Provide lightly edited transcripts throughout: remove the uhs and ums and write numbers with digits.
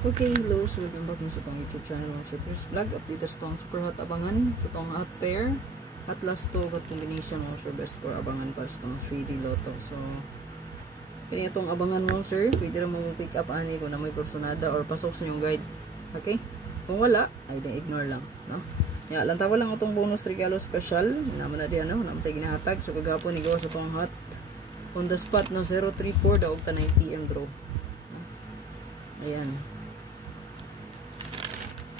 Okay, hello, so welcome back sa itong YouTube channel ng First Vlog. Update sa itong super hot abangan sa itong hot pair at last to hot combination mo sir, best score abangan para sa itong 3D Lotto. So kaya itong abangan mo sir, pwede rin mo pick up ani kung na may kursonada or pasok sa inyong guide. Okay, kung wala ay then ignore lang, no? Ya, lantawa lang itong bonus regalo special naman na di ano, naman tayo ginahatag. So kagapon ni gawa sa itong hot on the spot no, 034 daog ta 9 PM bro. Ayan.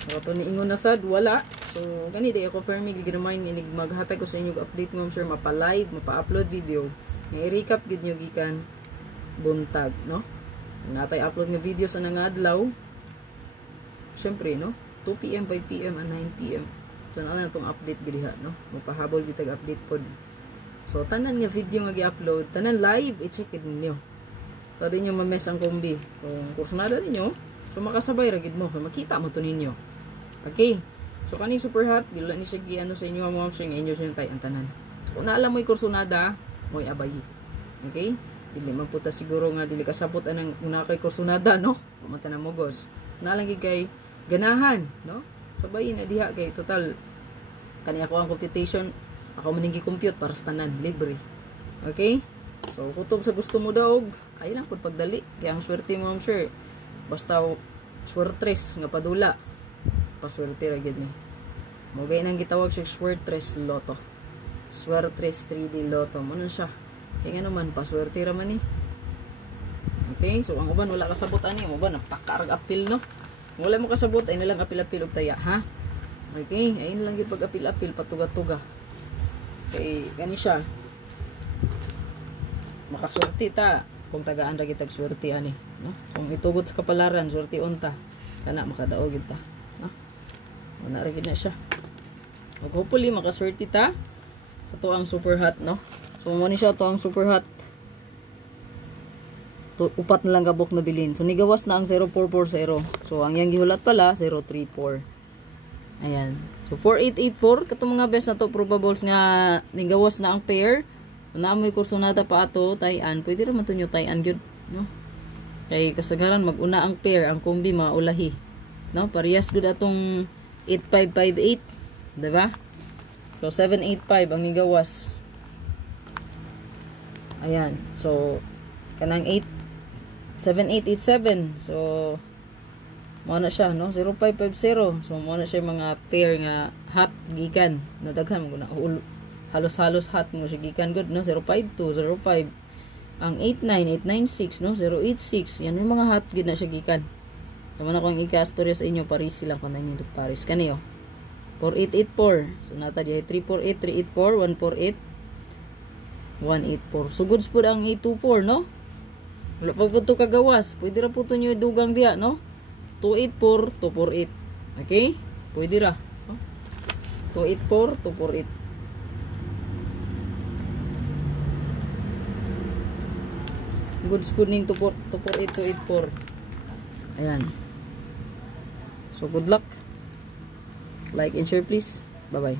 So, ito ni ingon na sad, wala. So, gani day ako firmly giginamin inig maghatag ko sa inyo update mo sir, mapa-live, mapa-upload video. I-recap gid nyo gikan buntag, no? Natay upload nga video sa nangadlaw. Syempre, no? 2 PM, 5 PM, and 9 PM. So, na itong update gid diha, no? Mapahabol gitag update pod. So, tanan nga video nga gi-upload, tanan live, i-check gid ninyo. Para ninyo ma-mess ang kombi. Kung kursonada ninyo, so makasabay ra gid mo, kay makita mo to ninyo. Okay. So kaning super hot, dili ni siya giano sa inyo mo sa inyo sa tay ang tanan. Kung naalam mo kursonada, mo'y abay. Okay? Dili man puta siguro nga dili kasabot anang una kay kursonada, no? Pamata na mo gos. Naalang gid kay ganahan, no? Sabay na diha kay total kani ako ang computation, ako man gi compute para sa tanan, libre. Okay? So kutob sa gusto mo daw, ay lang pud pagdali. Kaya ang swerte mo sure. Basta swertres nga padula. Paswerte ra gyud ni. Mogay nang gitawag siya swertres Lotto. Swertres 3D Lotto mo na siya. Kaya nga naman paswerte ra man ni. Okay, so ang uban wala kasabot ani, ang uban napakarag apil no. Wala mo kasabot ay nilang apil-apil og taya, ha? Okay, ayun lang gyud pag apil-apil patuga-tuga. Okay, gani siya. Makaswerte ta kung tagaan ra kitag swerte ani, no? Kung itugot sa kapalaran, swerte unta. Kana makadaog gid ta, no? Wala ra gid na siya. Ug hopefully makaswerte ta sa to ang super hot, no? So mo ni siya to ang super hot. To upat na lang kabok na bilin. So nigawas na ang 0440. So ang yang gihulat pala 034. Ayan. So 4884 katong mga best na to probables nga nigawas na ang pair. Namoy kursonada pa ato tayan, pwede ra man to nyo tayan gyud, no? Kay kasagaran maguna ang pair, ang kombi maulahi, no? Parehas gud atong 8558, diba? So 785 ang nigawas. Ayan. So kanang 7887. So mo na siya, no? 0550. So mo na siya mga pair nga hot gikan, no? Daghan mo na halos-halos hot mo sigikan good, no? 05205 ang 89896, no? 086 yan yung mga hot gid na sigikan. Naman ako ang ika-storya sa inyo Paris silang kanang yung Paris kaniyo 4884. So nata di 348 384 148 184. So goods po ang 824, no? Wala pa po ito kagawas, pwede ra po ito nyo dugang diya, no? 284 248. Okay, pwede ra, no? 284 248. Goods po ning 248 284. Ayan. So good luck. Like and share please. Bye bye.